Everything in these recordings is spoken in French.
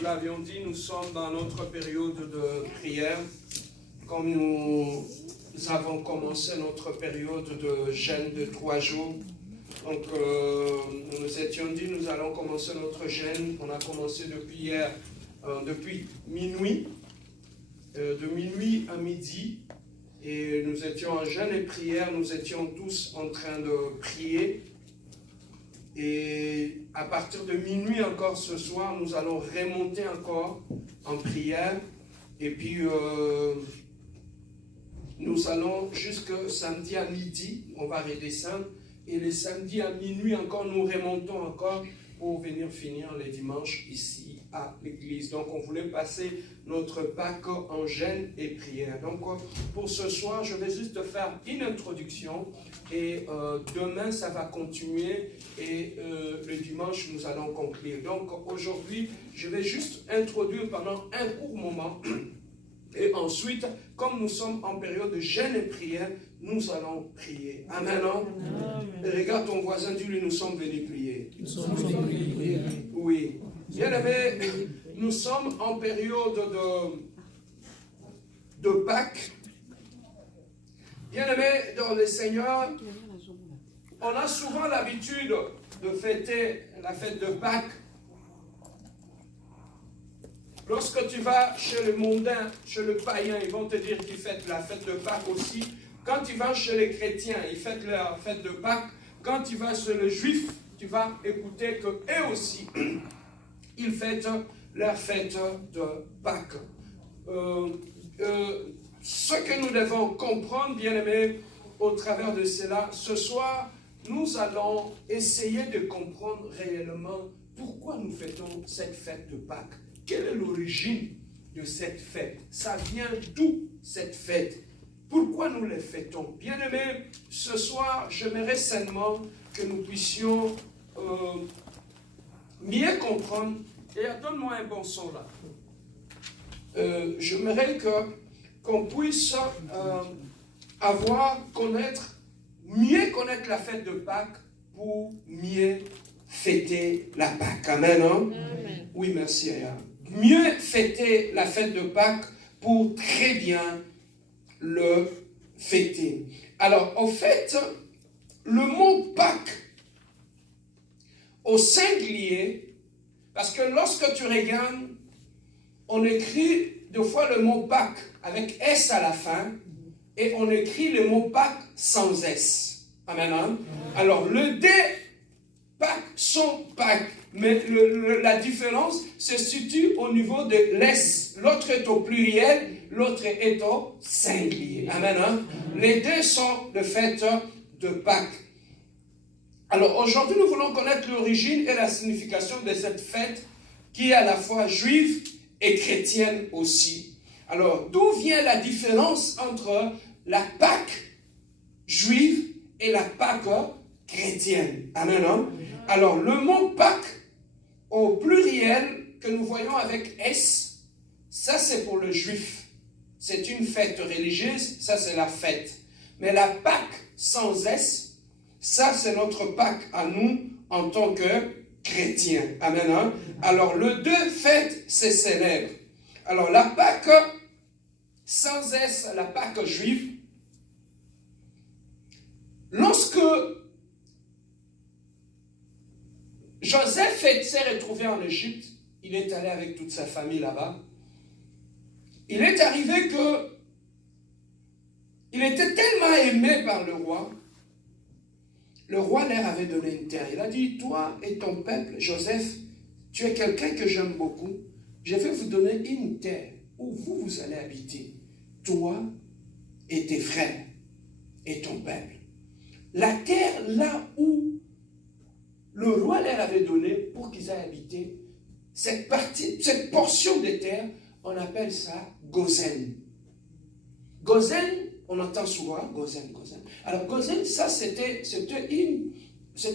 Nous l'avions dit, nous sommes dans notre période de prière. Comme nous avons commencé notre période de jeûne de 3 jours. Donc, nous nous étions dit, nous allons commencer notre jeûne. On a commencé depuis hier, depuis minuit, de minuit à midi. Et nous étions en jeûne et prière. Nous étions tous en train de prier. Et à partir de minuit encore ce soir, nous allons remonter encore en prière. Et puis, nous allons jusqu'au samedi à midi, on va redescendre. Et le samedi à minuit encore, nous remontons encore pour venir finir les dimanches ici à l'église. Donc, on voulait passer notre Pâques en jeûne et prière. Donc, pour ce soir, je vais juste faire une introduction. Et demain, ça va continuer. Et le dimanche, nous allons conclure. Donc, aujourd'hui, je vais juste introduire pendant un court moment. Et ensuite, comme nous sommes en période de jeûne et prière, nous allons prier. Amen. Amen. Regarde ton voisin, dis-lui, nous sommes venus prier. Nous sommes venus prier. Oui. Bien aimé, nous sommes en période de Pâques. Bien aimé, dans le Seigneur, on a souvent l'habitude de fêter la fête de Pâques. Lorsque tu vas chez le mondain, chez le païen, ils vont te dire qu'ils fêtent la fête de Pâques aussi. Quand tu vas chez les chrétiens, ils fêtent leur fête de Pâques. Quand tu vas chez les juifs, tu vas écouter qu'eux aussi, ils fêtent leur fête de Pâques. Ce que nous devons comprendre, bien-aimés, au travers de cela, ce soir, nous allons essayer de comprendre réellement pourquoi nous fêtons cette fête de Pâques. Quelle est l'origine de cette fête? Ça vient d'où cette fête? Pourquoi nous les fêtons? Bien-aimés, ce soir, j'aimerais seulement que nous puissions mieux comprendre. Et donne-moi un bon son là. J'aimerais qu'on puisse mieux connaître la fête de Pâques pour mieux fêter la Pâques. Amen, hein? Amen. Oui, merci, Aya. Mieux fêter la fête de Pâques pour très bien le fêter. Alors, au fait, le mot Pâques au singulier, parce que lorsque tu regardes, on écrit deux fois le mot Pâques avec S à la fin, et on écrit le mot Pâques sans S. Amen. Hein? Alors, le D, Pâques sont Pâques. Mais la différence se situe au niveau de l'S. L'autre est au pluriel, l'autre est au singulier. Amen. Hein? Les deux sont de fête de Pâques. Alors aujourd'hui, nous voulons connaître l'origine et la signification de cette fête qui est à la fois juive et chrétienne aussi. Alors, d'où vient la différence entre la Pâque juive et la Pâque chrétienne? Amen. Hein? Alors, le mot Pâques au pluriel que nous voyons avec S, ça c'est pour le juif. C'est une fête religieuse, ça c'est la fête. Mais la Pâques sans S, ça c'est notre Pâques à nous en tant que chrétiens. Amen. Hein? Alors les deux fêtes se célèbrent. Alors la Pâques sans S, la Pâques juive, lorsque Joseph s'est retrouvé en Égypte, il est allé avec toute sa famille là-bas. Il est arrivé que il était tellement aimé par le roi leur avait donné une terre. Il a dit, toi et ton peuple, Joseph, tu es quelqu'un que j'aime beaucoup. Je vais vous donner une terre où vous allez habiter, toi et tes frères et ton peuple. La terre là où le roi leur avait donné pour qu'ils aient habité, cette portion de terre, on appelle ça Gozen. Gozen, on entend souvent Gozen. Alors Gozen, ça c'était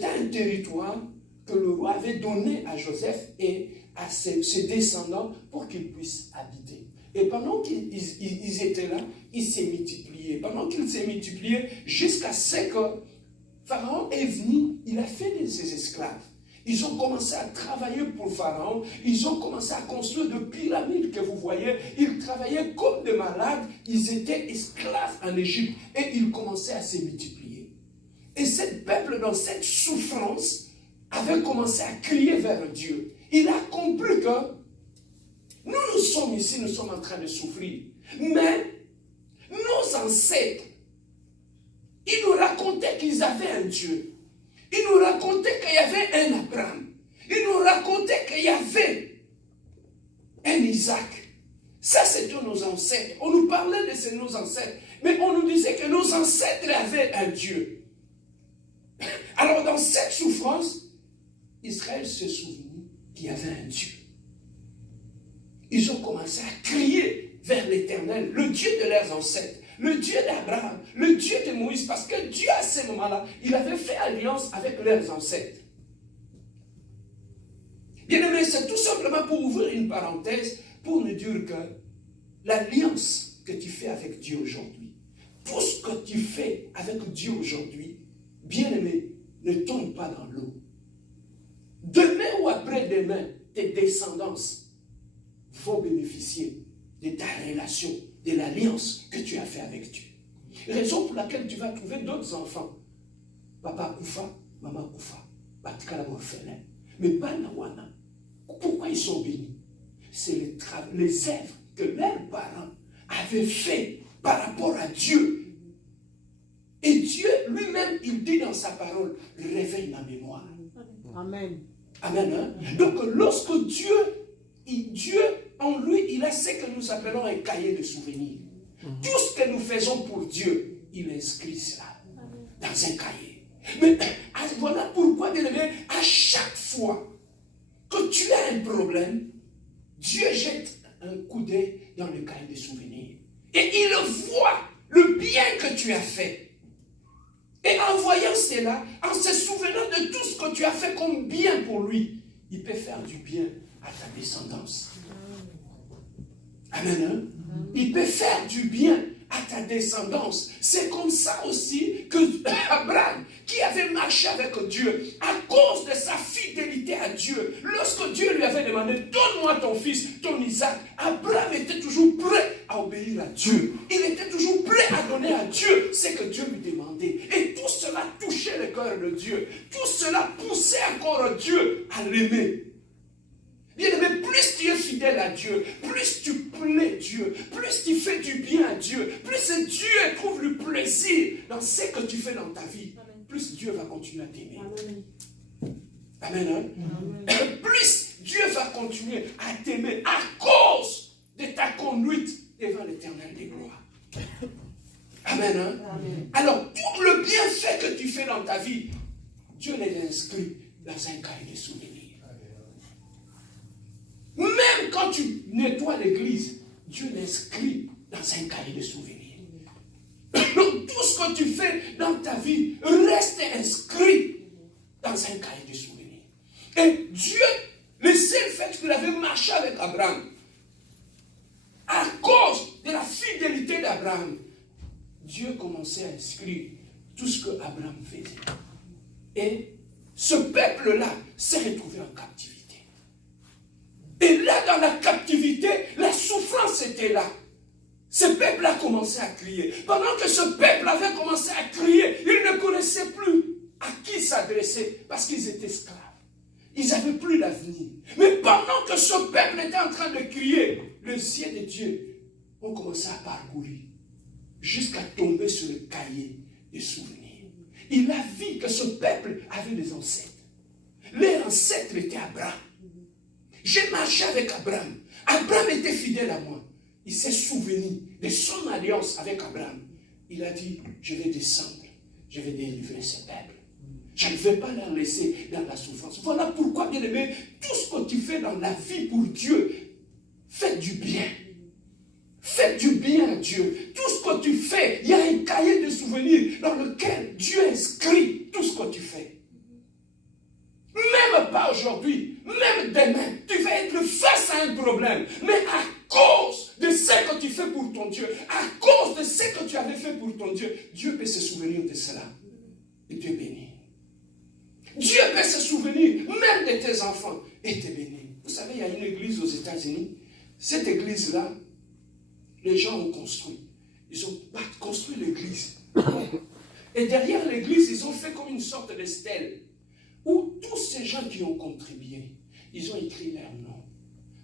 un territoire que le roi avait donné à Joseph et à ses descendants pour qu'ils puissent habiter. Et pendant qu'ils étaient là, ils s'est multiplié. Pendant qu'ils s'est multiplié, jusqu'à ce que Pharaon est venu, il a fait de ses esclaves. Ils ont commencé à travailler pour Pharaon. Ils ont commencé à construire de pyramides que vous voyez. Ils travaillaient comme des malades. Ils étaient esclaves en Égypte. Et ils commençaient à se multiplier. Et ce peuple, dans cette souffrance, avait commencé à crier vers Dieu. Il a compris que nous sommes ici, nous sommes en train de souffrir. Mais nos ancêtres, ils nous racontaient qu'ils avaient un Dieu. Ils nous racontaient qu'il y avait un Abraham. Ils nous racontaient qu'il y avait un Isaac. Ça, c'était nos ancêtres. On nous parlait de nos ancêtres. Mais on nous disait que nos ancêtres avaient un Dieu. Alors, dans cette souffrance, Israël se souvenait qu'il y avait un Dieu. Ils ont commencé à crier vers l'Éternel, le Dieu de leurs ancêtres. Le Dieu d'Abraham, le Dieu de Moïse, parce que Dieu, à ce moment-là, il avait fait alliance avec leurs ancêtres. Bien aimé, c'est tout simplement pour ouvrir une parenthèse, pour nous dire que l'alliance que tu fais avec Dieu aujourd'hui, tout ce que tu fais avec Dieu aujourd'hui, bien aimé, ne tombe pas dans l'eau. Demain ou après-demain, tes descendants vont bénéficier de ta relation, de l'alliance que tu as fait avec Dieu. Raison pour laquelle tu vas trouver d'autres enfants. Papa Koufa, maman Koufa, Batkala Morphelin. Mais pas Nawana. Pourquoi ils sont bénis? C'est les œuvres que leurs parents avaient fait par rapport à Dieu. Et Dieu lui-même, il dit dans sa parole, réveille ma mémoire. Amen. Amen. Hein? Donc lorsque Dieu, en lui, il a ce que nous appelons un cahier de souvenirs. Tout ce que nous faisons pour Dieu, il inscrit cela dans un cahier. Mais voilà pourquoi, bien aimé, à chaque fois que tu as un problème, Dieu jette un coup d'œil dans le cahier de souvenirs. Et il voit le bien que tu as fait. Et en voyant cela, en se souvenant de tout ce que tu as fait comme bien pour lui, il peut faire du bien à ta descendance. Amen. Hein? Il peut faire du bien à ta descendance. C'est comme ça aussi que Abraham, qui avait marché avec Dieu, à cause de sa fidélité à Dieu, lorsque Dieu lui avait demandé, donne-moi ton fils, ton Isaac, Abraham était toujours prêt à obéir à Dieu. Il était toujours prêt à donner à Dieu ce que Dieu lui demandait. Et tout cela touchait le cœur de Dieu. Tout cela poussait encore Dieu à l'aimer. Bien aimé, plus tu es fidèle à Dieu, plus tu plais Dieu, plus tu fais du bien à Dieu, plus Dieu trouve le plaisir dans ce que tu fais dans ta vie, plus Dieu va continuer à t'aimer. Amen. Hein? Amen. Plus Dieu va continuer à t'aimer à cause de ta conduite devant l'Éternel des gloires. Amen. Hein? Amen. Alors, tout le bienfait que tu fais dans ta vie, Dieu les inscrit dans un cahier de souvenirs. Même quand tu nettoies l'église, Dieu l'inscrit dans un cahier de souvenirs. Donc tout ce que tu fais dans ta vie reste inscrit dans un cahier de souvenirs. Et Dieu, le seul fait qu'il avait marché avec Abraham, à cause de la fidélité d'Abraham, Dieu commençait à inscrire tout ce que Abraham faisait. Et ce peuple-là s'est retrouvé en captivité. Et là, dans la captivité, la souffrance était là. Ce peuple a commencé à crier. Pendant que ce peuple avait commencé à crier, ils ne connaissaient plus à qui s'adresser parce qu'ils étaient esclaves. Ils n'avaient plus d'avenir. Mais pendant que ce peuple était en train de crier, les yeux de Dieu ont commencé à parcourir jusqu'à tomber sur le cahier des souvenirs. Il a vu que ce peuple avait des ancêtres. Les ancêtres étaient Abraham. J'ai marché avec Abraham. Abraham était fidèle à moi. Il s'est souvenu de son alliance avec Abraham. Il a dit, je vais descendre. Je vais délivrer ce peuple. Je ne vais pas leur laisser dans la souffrance. Voilà pourquoi, bien aimé, tout ce que tu fais dans la vie pour Dieu, fais du bien. Fais du bien à Dieu. Tout ce que tu fais, il y a un cahier de souvenirs dans lequel Dieu inscrit tout ce que tu fais. Même pas aujourd'hui, même demain, tu vas être face à un problème. Mais à cause de ce que tu fais pour ton Dieu, à cause de ce que tu avais fait pour ton Dieu, Dieu peut se souvenir de cela. Et tu es béni. Dieu peut se souvenir même de tes enfants et te bénir. Vous savez, il y a une église aux États-Unis. Cette église-là, les gens ont construit. Ils ont construit l'église. Et derrière l'église, ils ont fait comme une sorte de stèle où tous ces gens qui ont contribué, ils ont écrit leur nom.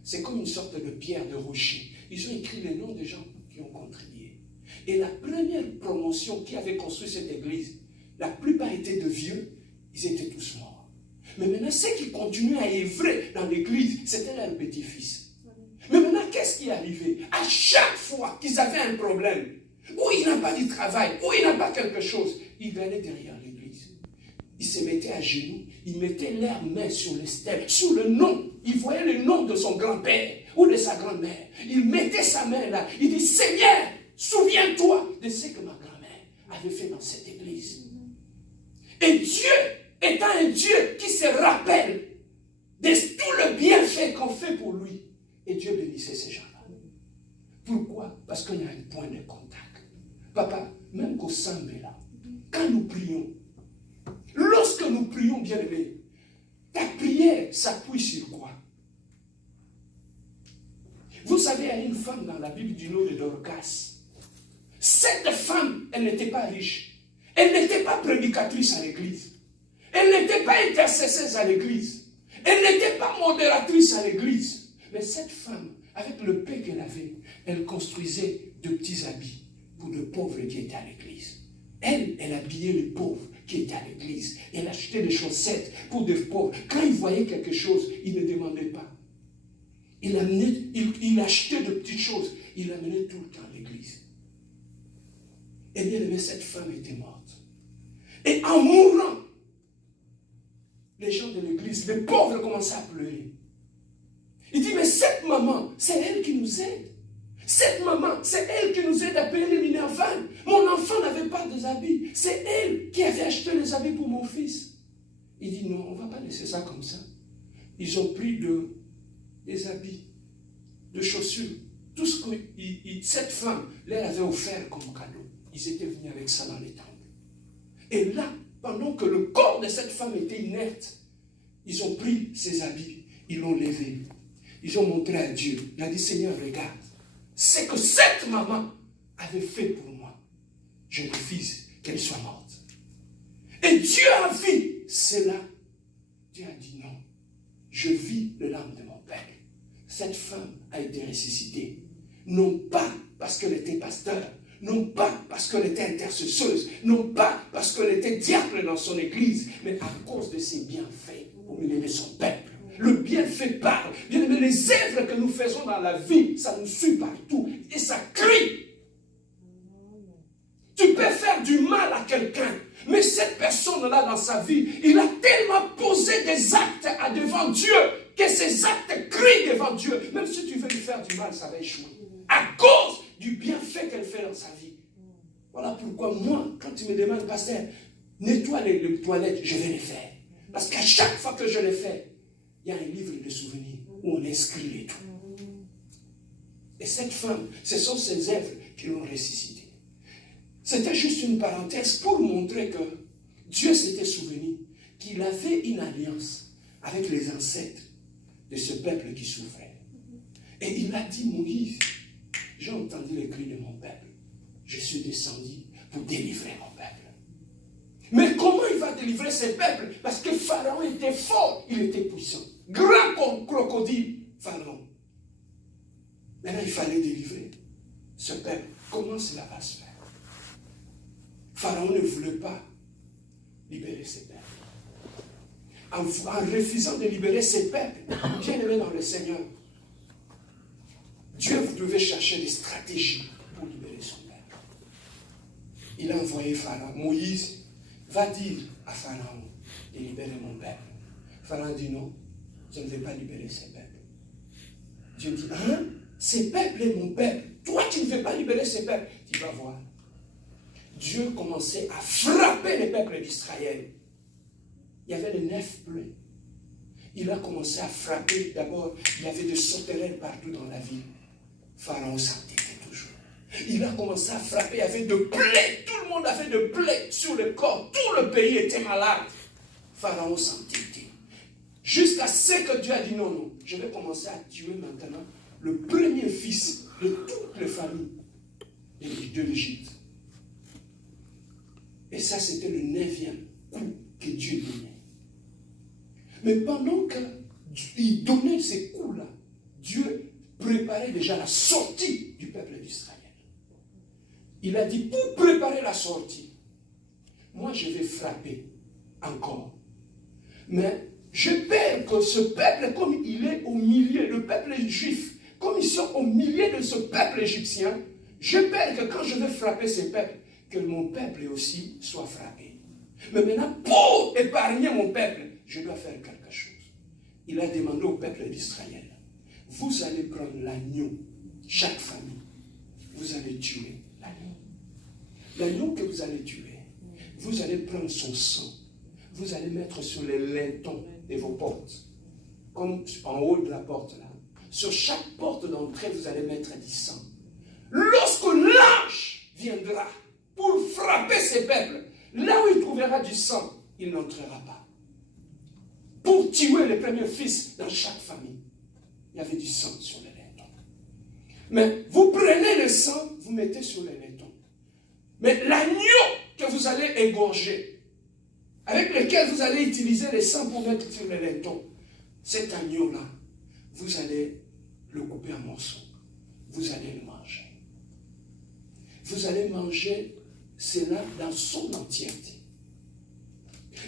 C'est comme une sorte de pierre de rocher. Ils ont écrit les noms des gens qui ont contribué. Et la première promotion qui avait construit cette église, la plupart étaient de vieux, ils étaient tous morts. Mais maintenant, ceux qui continuaient à œuvrer dans l'église, c'était leurs petits-fils. Mais maintenant, qu'est-ce qui est arrivé? À chaque fois qu'ils avaient un problème, ou il n'a pas du travail, ou il n'a pas quelque chose, ils allaient derrière l'église. Ils se mettaient à genoux, ils mettaient leurs mains sur les stèles, sur le nom. Ils voyaient le nom de son grand-père ou de sa grand-mère. Il mettait sa main là. Il dit, Seigneur, souviens-toi de ce que ma grand-mère avait fait dans cette église. Et Dieu étant un Dieu qui se rappelle de tout le bienfait qu'on fait pour lui. Et Dieu bénissait ces gens-là. Pourquoi? Parce qu'il y a un point de contact. Papa, même qu'au Sambela, quand nous prions, lorsque nous prions, bien-aimés, ta prière s'appuie sur quoi? Vous savez, il y a une femme dans la Bible du nom de Dorcas. Cette femme, elle n'était pas riche. Elle n'était pas prédicatrice à l'église. Elle n'était pas intercesseuse à l'église. Elle n'était pas modératrice à l'église. Mais cette femme, avec le peu qu'elle avait, elle construisait de petits habits pour de pauvres qui étaient à l'église. Elle habillait les pauvres qui étaient à l'église. Elle achetait des chaussettes pour des pauvres. Quand il voyait quelque chose, il ne demandait pas. Il achetait de petites choses. Il l'amenait tout le temps à l'église. Et bien aimé, cette femme était morte. Et en mourant, les gens de l'église, les pauvres commençaient à pleurer. Il dit, mais cette maman, c'est elle qui nous aide. Cette maman, c'est elle qui nous aide à payer les Minerval. Mon enfant n'avait pas des habits. C'est elle qui avait acheté les habits pour mon fils. Il dit, non, on ne va pas laisser ça comme ça. Ils ont pris des habits, de chaussures, tout ce que cette femme leur avait offert comme cadeau. Ils étaient venus avec ça dans les temples. Et là, pendant que le corps de cette femme était inerte, ils ont pris ses habits, ils l'ont levé. Ils ont montré à Dieu. Il a dit, Seigneur, regarde, c'est que cette maman avait fait pour moi. Je refuse qu'elle soit morte. Et Dieu a vu cela. Dieu a dit non. Je vis le larme de mon père. Cette femme a été ressuscitée. Non pas parce qu'elle était pasteur, non pas parce qu'elle était intercesseuse, non pas parce qu'elle était diable dans son église, mais à cause de ses bienfaits au milieu de son peuple. Le bienfait parle. Bien aimé, les œuvres que nous faisons dans la vie, ça nous suit partout. Et ça crie. Tu peux faire du mal à quelqu'un, mais cette personne-là dans sa vie, il a tellement posé des actes devant Dieu, que ces actes crient devant Dieu. Même si tu veux lui faire du mal, ça va échouer. À cause du bienfait qu'elle fait dans sa vie. Voilà pourquoi moi, quand tu me demandes, pasteur, nettoie les toilettes, je vais les faire. Parce qu'à chaque fois que je les fais, il y a un livre de souvenirs où on inscrit les tout. Et cette femme, ce sont ses œuvres qui l'ont ressuscité. C'était juste une parenthèse pour montrer que Dieu s'était souvenu qu'il avait une alliance avec les ancêtres de ce peuple qui souffrait. Et il a dit, Moïse, j'ai entendu les cris de mon peuple. Je suis descendu pour délivrer mon peuple. Mais comment il va délivrer ce peuple? Parce que Pharaon était fort, il était puissant. Grand comme crocodile, Pharaon. Maintenant, il fallait délivrer ce peuple. Comment cela va se faire? Pharaon ne voulait pas libérer ses peuples. En refusant de libérer ses peuples, bien aimé dans le Seigneur, Dieu, vous devez chercher des stratégies pour libérer son peuple. Il a envoyé Pharaon. Moïse va dire à Pharaon de libérer mon peuple. Pharaon dit non, je ne vais pas libérer ces peuples. Dieu dit, hein? Ces peuples est mon peuple. Toi, tu ne veux pas libérer ces peuples. Tu vas voir. Dieu commençait à frapper les peuples d'Israël. Il y avait les 9 plaies. Il a commencé à frapper. D'abord, il y avait des sauterelles partout dans la ville. Pharaon s'entêtait toujours. Il a commencé à frapper. Il y avait des plaies. Tout le monde avait des plaies sur le corps. Tout le pays était malade. Pharaon s'entêtait. Jusqu'à ce que Dieu a dit non, non, je vais commencer à tuer maintenant le premier fils de toutes les familles de l'Égypte. Et ça, c'était le 9e coup que Dieu donnait. Mais pendant qu'il donnait ces coups-là, Dieu préparait déjà la sortie du peuple d'Israël. Il a dit, pour préparer la sortie, moi je vais frapper encore. Mais j'ai peur que ce peuple, comme il est au milieu, le peuple juif, comme ils sont au milieu de ce peuple égyptien, j'ai peur que quand je vais frapper ces peuples, que mon peuple aussi soit frappé. Mais maintenant, pour épargner mon peuple, je dois faire quelque chose. Il a demandé au peuple d'Israël, vous allez prendre l'agneau, chaque famille, vous allez tuer l'agneau. L'agneau que vous allez tuer, vous allez prendre son sang, vous allez mettre sur les lintons de vos portes, comme en haut de la porte là. Sur chaque porte d'entrée, vous allez mettre du sang. Lorsque l'ange viendra pour frapper ces peuples, là où il trouvera du sang, il n'entrera pas. Pour tuer les premiers fils dans chaque famille, il y avait du sang sur les lintons. Mais vous prenez le sang, vous mettez sur les lintons. Mais l'agneau que vous allez égorger, avec lequel vous allez utiliser le sang pour mettre sur les lintons, cet agneau-là, vous allez le couper en morceaux. Vous allez le manger. Vous allez manger cela dans son entièreté.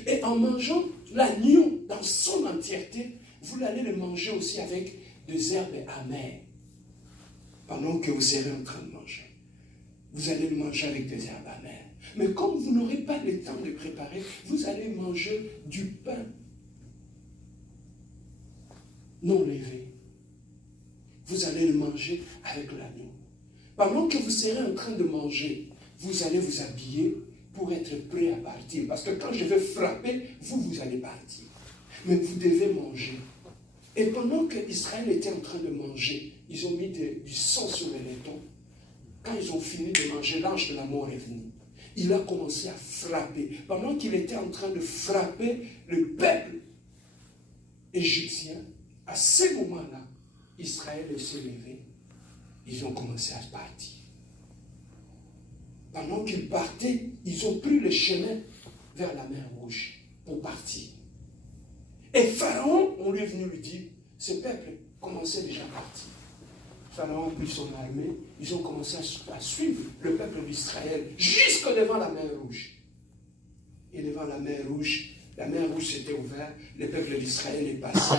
Et en mangeant l'agneau dans son entièreté, vous allez le manger aussi avec des herbes amères. Pendant que vous serez en train de manger, vous allez le manger avec des herbes amères. Mais comme vous n'aurez pas le temps de préparer, vous allez manger du pain non levé. Vous allez le manger avec l'agneau. Pendant que vous serez en train de manger, vous allez vous habiller pour être prêt à partir. Parce que quand je vais frapper, vous allez partir. Mais vous devez manger. Et pendant qu'Israël était en train de manger, ils ont mis du sang sur les lintons. Quand ils ont fini de manger, l'ange de la mort est venu. Il a commencé à frapper. Pendant qu'il était en train de frapper le peuple égyptien, à ce moment-là, Israël s'est levé. Ils ont commencé à partir. Pendant qu'ils partaient, ils ont pris le chemin vers la mer Rouge pour partir. Et Pharaon, on lui est venu lui dire, ce peuple commençait déjà à partir. Pharaon a pris son armée, ils ont commencé à suivre le peuple d'Israël jusque devant la mer Rouge. Et devant la mer Rouge s'était ouverte, le peuple d'Israël est passé.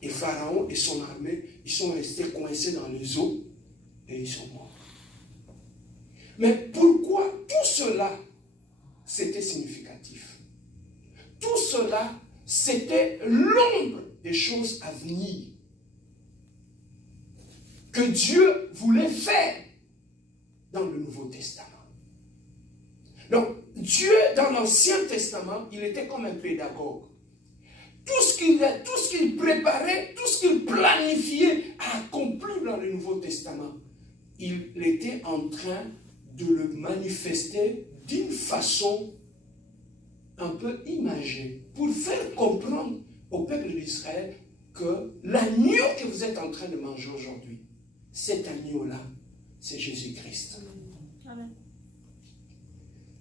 Et Pharaon et son armée, ils sont restés coincés dans les eaux et ils sont morts. Mais pourquoi tout cela, c'était significatif? Tout cela, c'était l'ombre des choses à venir que Dieu voulait faire dans le Nouveau Testament. Donc, Dieu, dans l'Ancien Testament, il était comme un pédagogue. Tout ce qu'il préparait, tout ce qu'il planifiait à accomplir dans le Nouveau Testament, il était en train de le manifester d'une façon un peu imagée, pour faire comprendre au peuple d'Israël que l'agneau que vous êtes en train de manger aujourd'hui, cet agneau-là, c'est Jésus-Christ. Amen.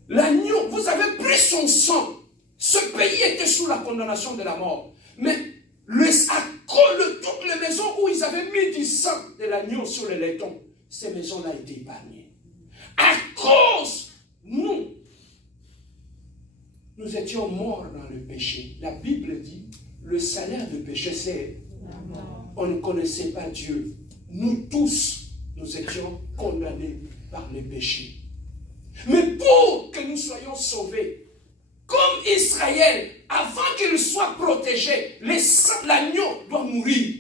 L'agneau, vous avez pris son sang. Ce pays était sous la condamnation de la mort. Mais à cause de toutes les maisons où ils avaient mis du sang de l'agneau sur les laitons, ces maisons-là étaient épargnées. À cause, nous étions morts dans le péché. La Bible dit, le salaire du péché, c'est on ne connaissait pas Dieu. Nous tous, nous étions condamnés par les péchés. Mais pour que nous soyons sauvés, comme Israël, avant qu'il soit protégé, l'agneau doit mourir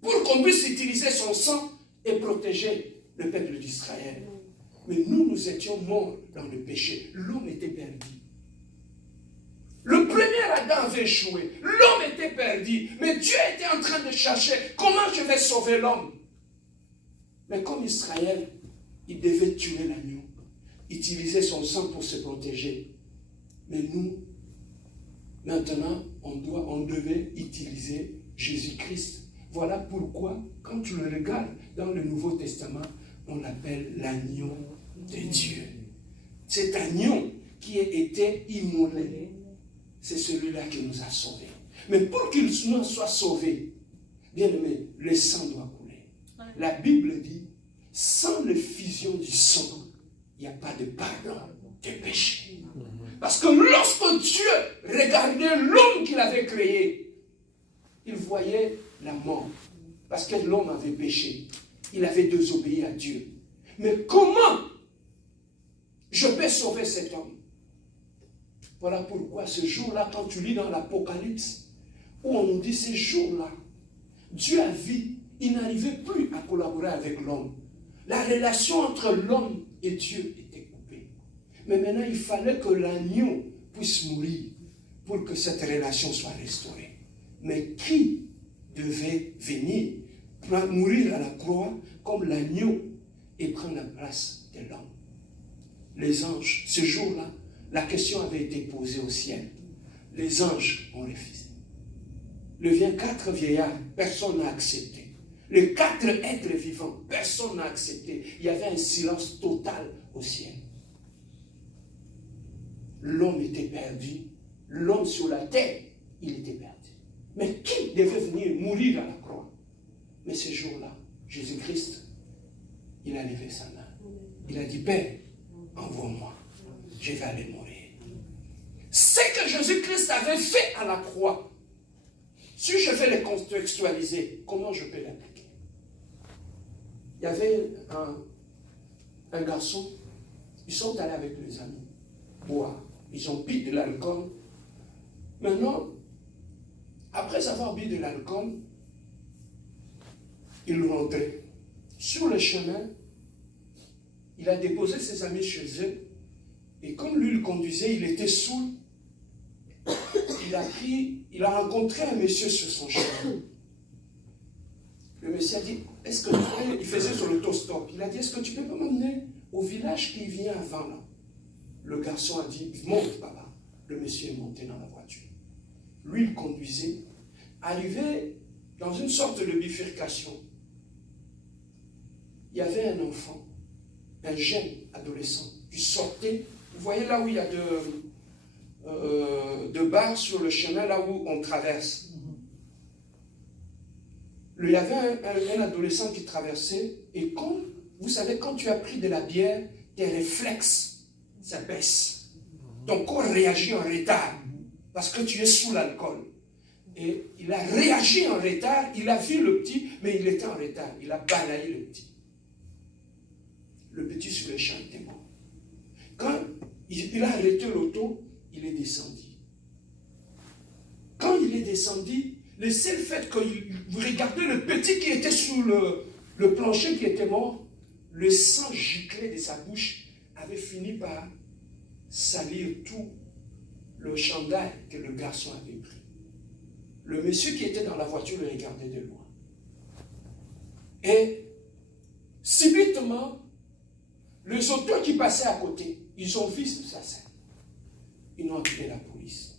pour qu'on puisse utiliser son sang et protéger le peuple d'Israël. Mais nous étions morts dans le péché. L'homme était perdu. Le premier Adam avait échoué. L'homme était perdu. Mais Dieu était en train de chercher comment je vais sauver l'homme. Mais comme Israël, il devait tuer l'agneau, utiliser son sang pour se protéger. Mais nous, Maintenant, on devait utiliser Jésus-Christ. Voilà pourquoi, quand tu le regardes dans le Nouveau Testament, on l'appelle l'agneau de Dieu. Cet agneau qui a été immolé, c'est celui-là qui nous a sauvés. Mais pour qu'il soit sauvé, bien aimé, le sang doit couler. La Bible dit, sans l'effusion du sang, il n'y a pas de pardon des péchés. Parce que lorsque Dieu regardait l'homme qu'il avait créé, il voyait la mort. Parce que l'homme avait péché. Il avait désobéi à Dieu. Mais comment je peux sauver cet homme? Voilà pourquoi ce jour-là, quand tu lis dans l'Apocalypse, où on nous dit ce jour-là, Dieu a vu, il n'arrivait plus à collaborer avec l'homme. La relation entre l'homme et Dieu était coupée. Mais maintenant, il fallait que l'agneau puisse mourir pour que cette relation soit restaurée. Mais qui devait venir mourir à la croix comme l'agneau et prendre la place de l'homme? Les anges, ce jour-là, la question avait été posée au ciel. Les anges ont refusé. Les 4 vieillards, personne n'a accepté. Les 4 êtres vivants, personne n'a accepté. Il y avait un silence total au ciel. L'homme était perdu. L'homme sur la terre, il était perdu. Mais qui devait venir mourir à la croix? Mais ce jour-là, Jésus-Christ, il a levé sa main. Il a dit, Père, envoie-moi. Je vais aller mourir. Ce que Jésus-Christ avait fait à la croix, si je vais le contextualiser, comment je peux l'appliquer? Il y avait un garçon, ils sont allés avec les amis boire. Ils ont bu de l'alcool. Maintenant, après avoir bu de l'alcool, ils rentraient. Sur le chemin, il a déposé ses amis chez eux. Et comme lui le conduisait, il était saoul. Il a rencontré un monsieur sur son chemin. Le monsieur a dit, est-ce que tu peux, il faisait sur l'autostop. Il a dit, est-ce que tu peux m'emmener au village qui vient avant là? Le garçon a dit, monte papa. Le monsieur est monté dans la voiture. Lui, il conduisait. Arrivé dans une sorte de bifurcation, il y avait un enfant, un jeune adolescent, qui sortait. Vous voyez là où il y a de barres sur le chemin, là où on traverse. Il y avait un adolescent qui traversait, et comme, vous savez, quand tu as pris de la bière, tes réflexes, ça baisse. Ton corps réagit en retard, parce que tu es sous l'alcool. Et il a réagi en retard, il a vu le petit, mais il était en retard. Il a balayé le petit. Le petit sur le champ était mort. Quand il a arrêté l'auto, il est descendu. Quand il est descendu, le seul fait que vous regardez le petit qui était sous le plancher qui était mort, le sang giclé de sa bouche avait fini par salir tout le chandail que le garçon avait pris. Le monsieur qui était dans la voiture le regardait de loin. Et subitement, les auteurs qui passaient à côté, ils ont vu sa scène. Ils ont appelé la police.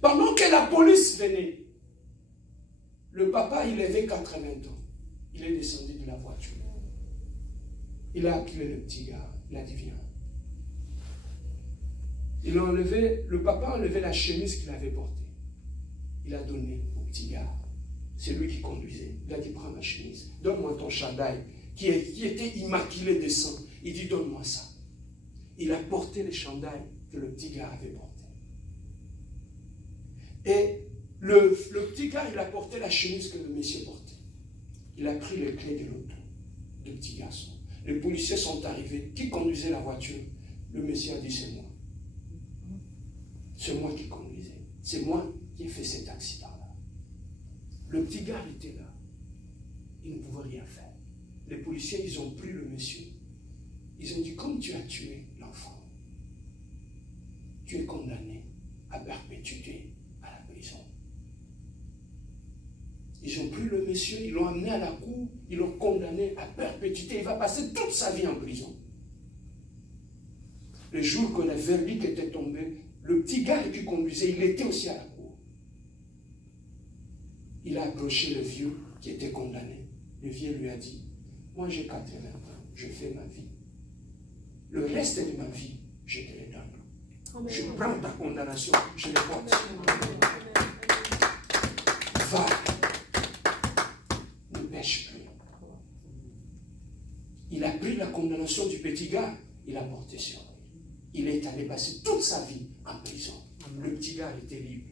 Pendant que la police venait, le papa, il avait 80 ans. Il est descendu de la voiture. Il a appelé le petit gars. Il a dit, viens. Le papa a enlevé la chemise qu'il avait portée. Il a donné au petit gars. C'est lui qui conduisait. Il a dit, prends ma chemise. Donne-moi ton chandail qui était immaculé de sang. Il dit, donne-moi ça. Il a porté le chandail que le petit gars avait porté. Et le petit gars, il a porté la chemise que le monsieur portait. Il a pris les clés de l'auto du petit garçon. Les policiers sont arrivés. Qui conduisait la voiture? Le monsieur a dit, c'est moi. C'est moi qui conduisais. C'est moi qui ai fait cet accident-là. Le petit gars était là. Il ne pouvait rien faire. Les policiers, ils ont pris le monsieur. Ils ont dit, comme tu as tué l'enfant, tu es condamné à perpétuité à la prison. Ils ont pris le monsieur, ils l'ont amené à la cour, ils l'ont condamné à perpétuité. Il va passer toute sa vie en prison. Le jour que le verdict était tombé, le petit gars qui conduisait, il était aussi à la cour. Il a approché le vieux qui était condamné. Le vieux lui a dit, moi j'ai 80 ans, je fais ma vie. Le reste de ma vie, je te le donne. Je prends ta condamnation, je le porte. Va, ne pêche plus. Il a pris la condamnation du petit gars, il l'a porté sur lui. Il est allé passer toute sa vie en prison. Le petit gars était libre.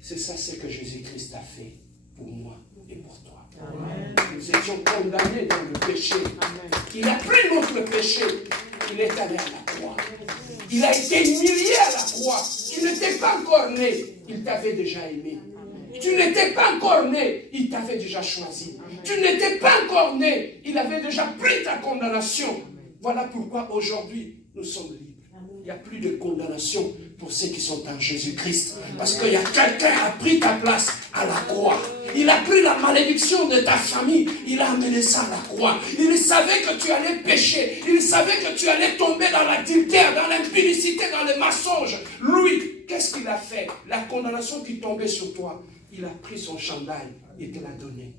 C'est ça ce que Jésus-Christ a fait pour moi et pour toi. Amen. Nous étions condamnés dans le péché. Amen. Il a pris notre péché. Il est allé à la croix. Il a été humilié à la croix. Tu n'étais pas encore né. Il t'avait déjà aimé. Tu n'étais pas encore né. Il t'avait déjà choisi. Tu n'étais pas encore né. Il avait déjà pris ta condamnation. Voilà pourquoi aujourd'hui, nous sommes libres. Il n'y a plus de condamnation pour ceux qui sont en Jésus-Christ. Parce qu'il y a quelqu'un qui a pris ta place à la croix. Il a pris la malédiction de ta famille. Il a amené ça à la croix. Il savait que tu allais pécher. Il savait que tu allais tomber dans l'adultère, dans l'impudicité, dans le mensonge. Lui, qu'est-ce qu'il a fait? La condamnation qui tombait sur toi, il a pris son chandail et te l'a donné.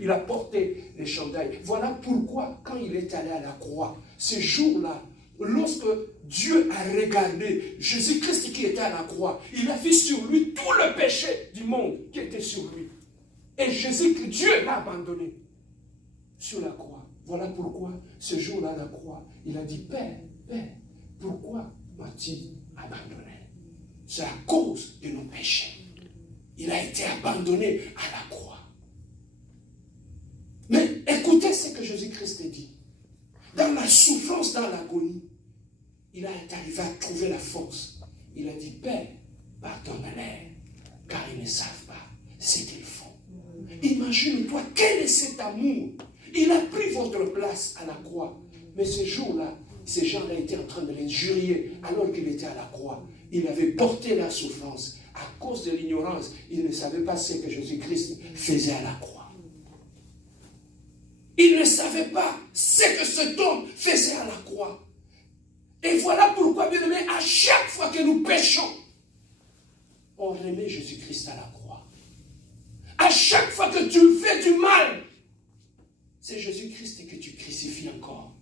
Il a porté les chandails. Voilà pourquoi, quand il est allé à la croix, ce jour-là, lorsque Dieu a regardé Jésus-Christ qui était à la croix, il a vu sur lui tout le péché du monde qui était sur lui. Et Dieu l'a abandonné sur la croix. Voilà pourquoi, ce jour-là à la croix, il a dit, Père, pourquoi m'as-tu abandonné? C'est à cause de nos péchés. Il a été abandonné à la croix. Mais écoutez ce que Jésus-Christ dit. Dans la souffrance, dans l'agonie, il est arrivé à trouver la force. Il a dit, Père, pardonne-les, car ils ne savent pas ce qu'ils font. Imagine-toi, quel est cet amour? Il a pris votre place à la croix. Mais ce jour-là, ces gens-là étaient en train de l'injurier alors qu'il était à la croix. Il avait porté la souffrance. À cause de l'ignorance, il ne savait pas ce que Jésus-Christ faisait à la croix. Il ne savait pas ce que cet homme faisait à la croix. Et voilà pourquoi, bien aimé, à chaque fois que nous péchons, on remet Jésus-Christ à la croix. À chaque fois que tu fais du mal, c'est Jésus-Christ que tu crucifies encore.